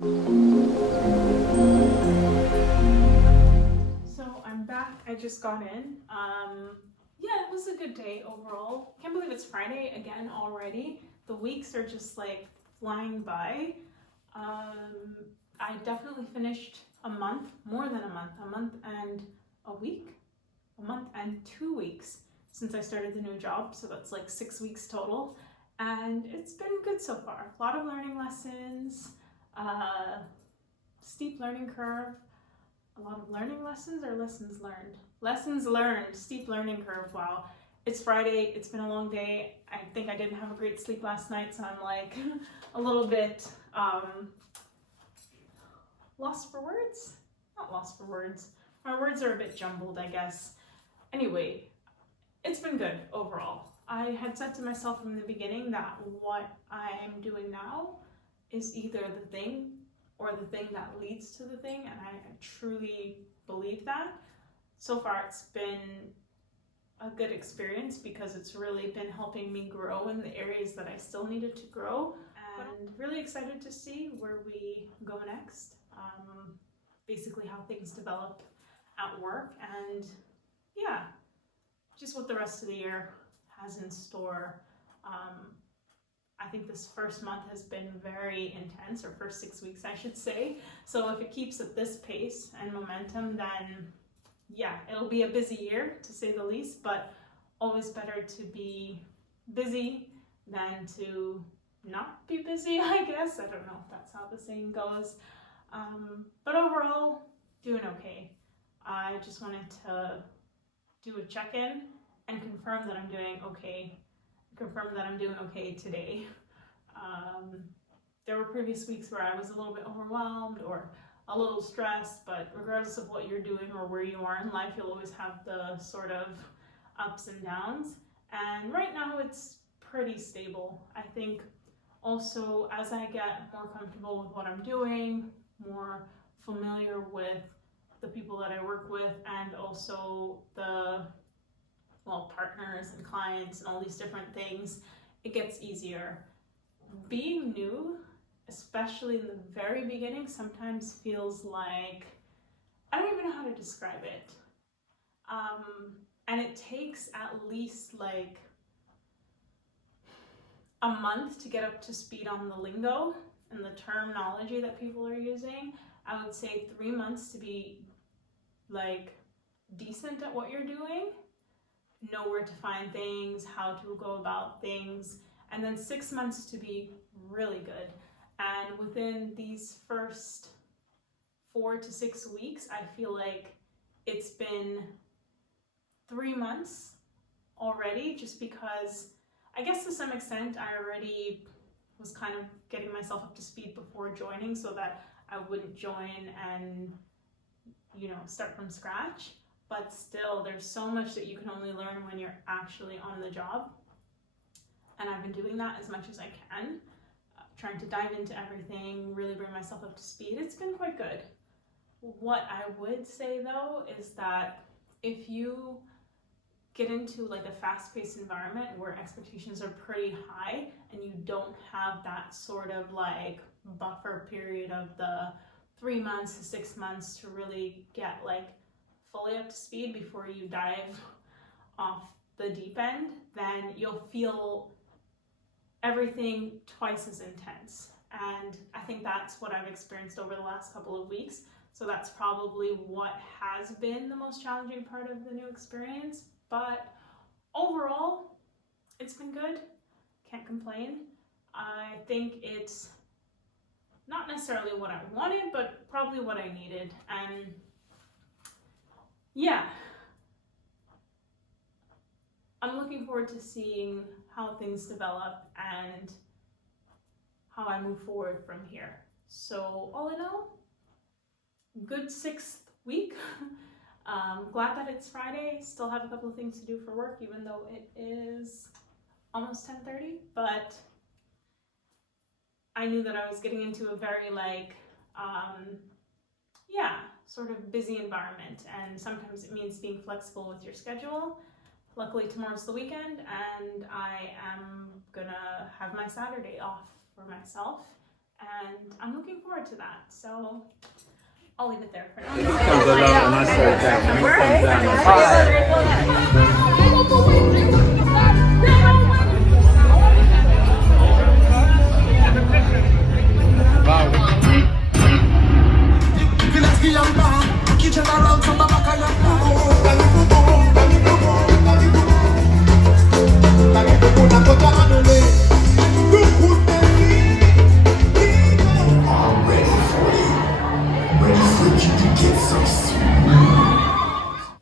So I'm back. I just got in. Yeah, it was a good day overall. Can't believe it's Friday again already. The weeks are just like flying by. I definitely finished a month, more than a month and a week, a month and 2 weeks since I started the new job. So that's like 6 weeks total. And it's been good so far. A lot of learning lessons, steep learning curve. A lot of learning lessons or lessons learned? Lessons learned, steep learning curve. Wow. It's Friday, it's been a long day. I think I didn't have a great sleep last night, so I'm like a little bit lost for words? Not lost for words. My words are a bit jumbled, I guess. Anyway, it's been good overall. I had said to myself from the beginning that what I am doing now is either the thing or the thing that leads to the thing, and I truly believe that. So far it's been a good experience because it's really been helping me grow in the areas that I still needed to grow, and really excited to see where we go next. Basically how things develop at work, and yeah, just what the rest of the year has in store. I think this first month has been very intense, or first 6 weeks I should say. So if it keeps at this pace and momentum, then yeah, it'll be a busy year to say the least, but always better to be busy than to not be busy, I guess. I don't know if that's how the saying goes. But overall, doing okay. I just wanted to do a check-in and confirm that I'm doing okay. Confirm that I'm doing okay today. There were previous weeks where I was a little bit overwhelmed or a little stressed, but regardless of what you're doing or where you are in life, you'll always have the sort of ups and downs. And right now it's pretty stable. I think also as I get more comfortable with what I'm doing, more familiar with the people that I work with, and also the partners and clients and all these different things, it gets easier. Being new, especially in the very beginning, sometimes feels like, I don't even know how to describe it. And it takes at least like a month to get up to speed on the lingo and the terminology that people are using. I would say 3 months to be like decent at what you're doing, know where to find things, how to go about things, and then 6 months to be really good. And within these first 4 to 6 weeks, I feel like it's been 3 months already, just because I guess to some extent I already was kind of getting myself up to speed before joining so that I wouldn't join and, you know, start from scratch. But still, there's so much that you can only learn when you're actually on the job. And I've been doing that as much as I can, trying to dive into everything, really bring myself up to speed. It's been quite good. What I would say though is that if you get into like a fast-paced environment where expectations are pretty high and you don't have that sort of like buffer period of the 3 months to 6 months to really get like fully up to speed before you dive off the deep end, then you'll feel everything twice as intense. And I think that's what I've experienced over the last couple of weeks. So that's probably what has been the most challenging part of the new experience. But overall, it's been good. Can't complain. I think it's not necessarily what I wanted, but probably what I needed. And yeah, I'm looking forward to seeing how things develop and how I move forward from here. So all in all, good 6th week. Glad that it's Friday. Still have a couple of things to do for work, even though it is almost 10:30, but I knew that I was getting into a very like, sort of busy environment, and sometimes it means being flexible with your schedule. Luckily tomorrow's the weekend and I am gonna have my Saturday off for myself, and I'm looking forward to that. So I'll leave it there for now.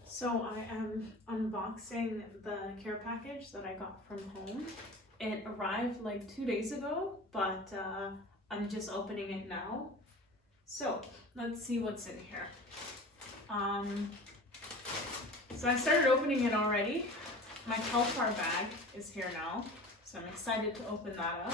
So I am unboxing the care package that I got from home. It arrived like 2 days ago, but I'm just opening it now. So let's see what's in here. So I started opening it already. My Telfar bag is here now, so I'm excited to open that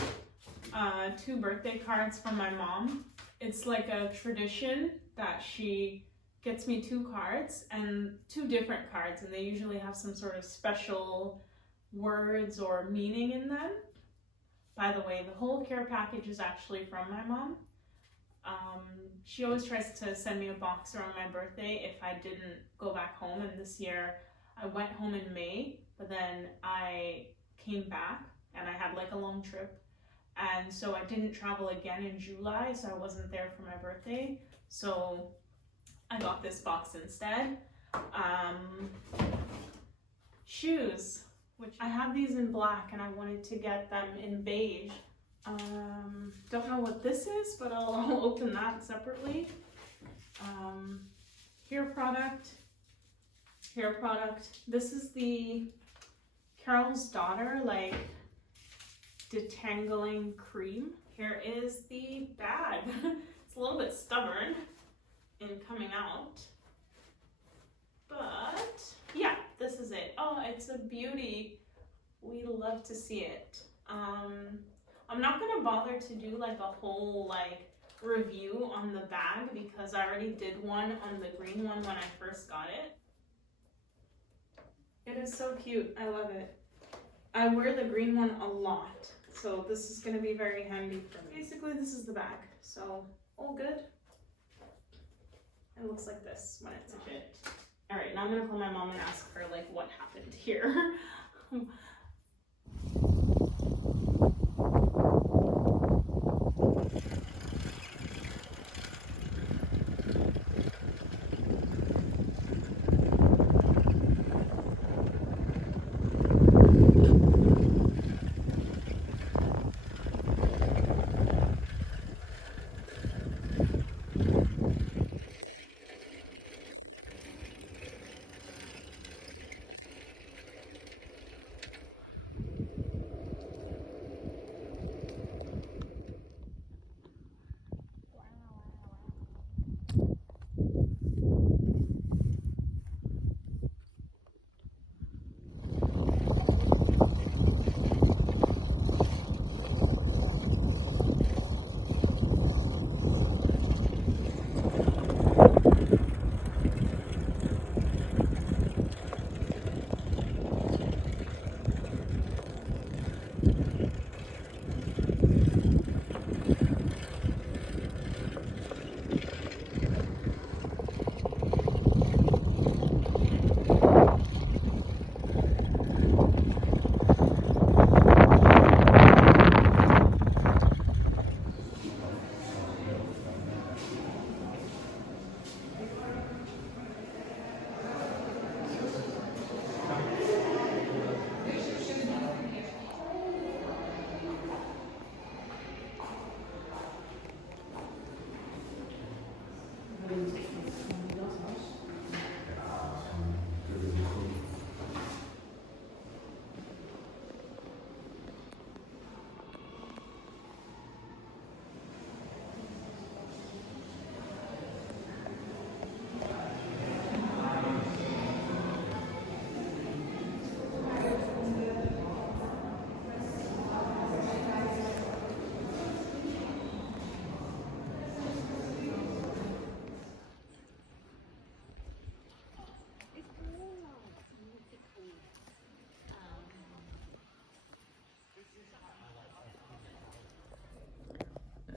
up. 2 birthday cards from my mom. It's like a tradition that she gets me 2 cards, and 2 different cards, and they usually have some sort of special words or meaning in them. By the way, the whole care package is actually from my mom. She always tries to send me a box around my birthday if I didn't go back home, and this year I went home in May, but then I came back and I had like a long trip, and so I didn't travel again in July, so I wasn't there for my birthday. So I got this box instead. Shoes, which I have these in black and I wanted to get them in beige. Don't know what this is, but I'll open that separately. Hair product. This is the Carol's Daughter, like, detangling cream. Here is the bag. It's a little bit stubborn in coming out, but yeah, this is it. Oh, it's a beauty. We love to see it. I'm not gonna bother to do like a whole like review on the bag because I already did one on the green one when I first got it. It is so cute. I love it. I wear the green one a lot, so this is gonna be very handy for me. Basically, this is the bag, so all good. It looks like this when it's a fit. All right, now I'm gonna call my mom and ask her like what happened here.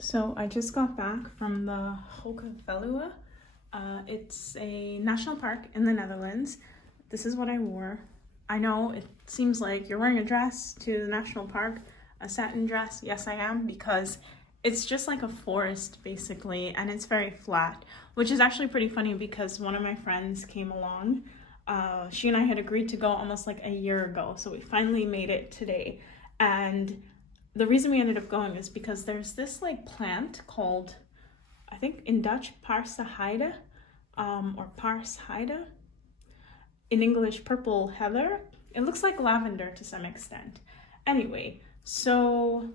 So I just got back from the Hoogeveen. It's a national park in the Netherlands. This is what I wore. I know it seems like you're wearing a dress to the national park, a satin dress. Yes, I am, because it's just like a forest basically, and it's very flat, which is actually pretty funny because one of my friends came along. She and I had agreed to go almost like a year ago, so we finally made it today. And the reason we ended up going is because there's this like plant called, I think in Dutch, paarse or paarse. In English, purple heather. It looks like lavender to some extent. Anyway, so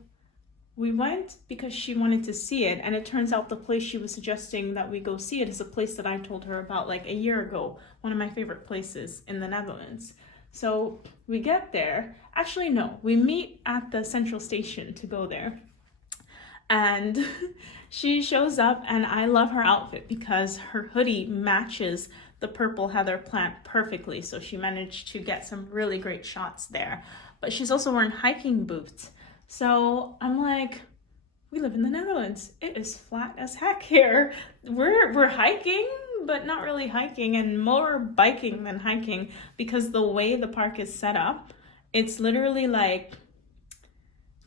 we went because she wanted to see it, and it turns out the place she was suggesting that we go see it is a place that I told her about like a year ago, one of my favorite places in the Netherlands. So we get there. Actually, no, we meet at the central station to go there. And she shows up, and I love her outfit because her hoodie matches the purple heather plant perfectly. So she managed to get some really great shots there. But she's also wearing hiking boots. So I'm like, we live in the Netherlands. It is flat as heck here. We're hiking, but not really hiking, and more biking than hiking, because the way the park is set up, it's literally like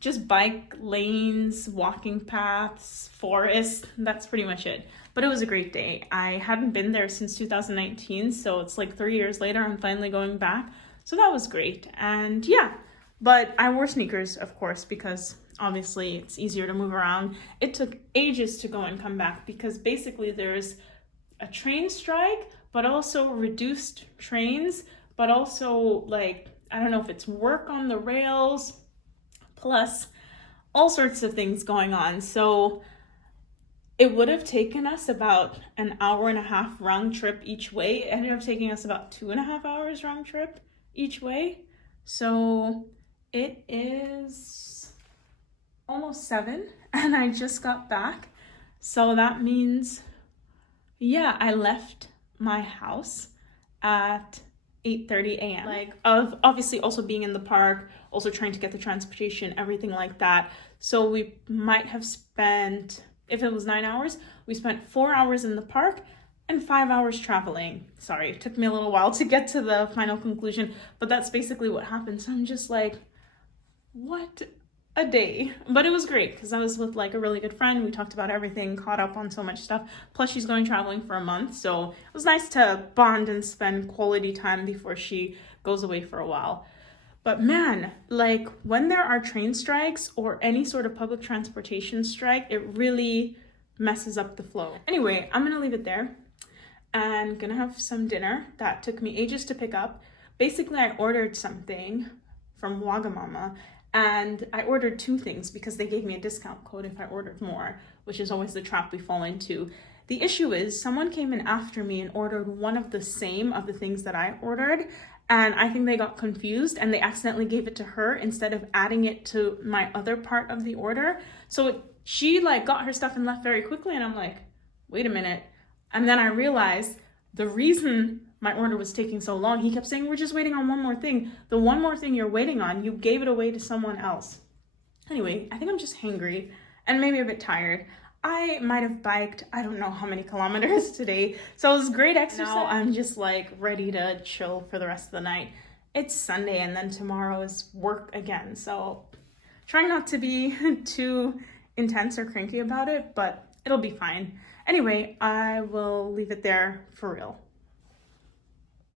just bike lanes, walking paths, forest. That's pretty much it. But it was a great day. I hadn't been there since 2019, so it's like 3 years later, I'm finally going back. So that was great. And yeah, but I wore sneakers, of course, because obviously it's easier to move around. It took ages to go and come back because basically there's a train strike, but also reduced trains, but also like, I don't know if it's work on the rails, plus all sorts of things going on. So it would have taken us about an hour and a half round trip each way. It ended up taking us about 2.5 hours round trip each way. So it is almost 7 and I just got back. So that means, yeah, I left my house at 8:30 a.m. Like, of obviously also being in the park, also trying to get the transportation, everything like that. So we might have spent, if it was 9 hours, we spent 4 hours in the park and 5 hours traveling. Sorry, it took me a little while to get to the final conclusion, but that's basically what happened. So I'm just like, what a day. But it was great because I was with like a really good friend. We talked about everything, caught up on so much stuff. Plus she's going traveling for a month, so it was nice to bond and spend quality time before she goes away for a while. But man, like when there are train strikes or any sort of public transportation strike, it really messes up the flow. Anyway, I'm gonna leave it there and gonna have some dinner that took me ages to pick up. Basically, I ordered something from Wagamama, and I ordered 2 things because they gave me a discount code if I ordered more, which is always the trap we fall into. The issue is someone came in after me and ordered one of the same of the things that I ordered, and I think they got confused and they accidentally gave it to her instead of adding it to my other part of the order. So she like got her stuff and left very quickly, and I'm like, wait a minute. And then I realized the reason my order was taking so long, he kept saying, we're just waiting on one more thing. The one more thing you're waiting on, you gave it away to someone else. Anyway, I think I'm just hangry and maybe a bit tired. I might have biked, I don't know how many kilometers today. So it was great exercise. Now I'm just like ready to chill for the rest of the night. It's Sunday and then tomorrow is work again. So trying not to be too intense or cranky about it, but it'll be fine. Anyway, I will leave it there for real.